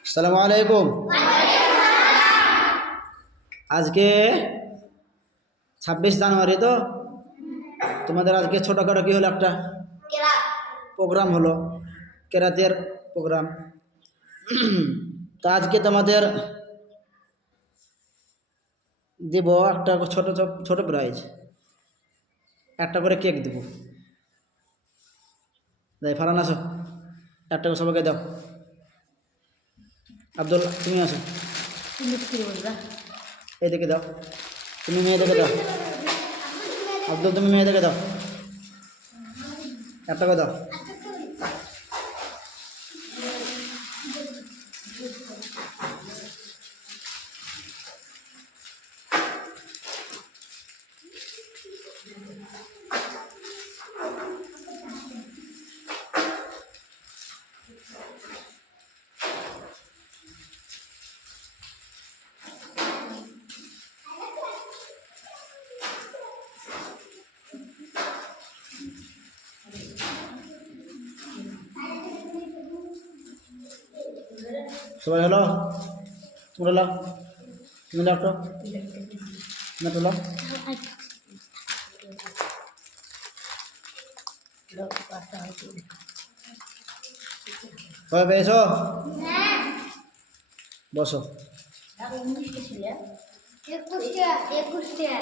আসসালামু আলাইকুম। আজকে 26 জানুয়ারি, তো তোমাদের আজকে ছোটোখাটো কি হলো, একটা প্রোগ্রাম হলো, কেরাতের প্রোগ্রাম। তা আজকে তোমাদের দেব একটা ছোট ছোট প্রাইজ, একটা করে কেক দেব। তাই ফারান আসো, একটা করে সবাইকে দাও। আব্দুল তুমি আসো, এইদিকে দাও, তুমি মেয়েদেরকে দাও। আব্দুল তুমি মেয়েদেরকে দাও, একটা করে দাও। সবাই হলো, তোমরা লাও, তুমি লাও, না তো লাও। সবাই পেয়েছো? বসো।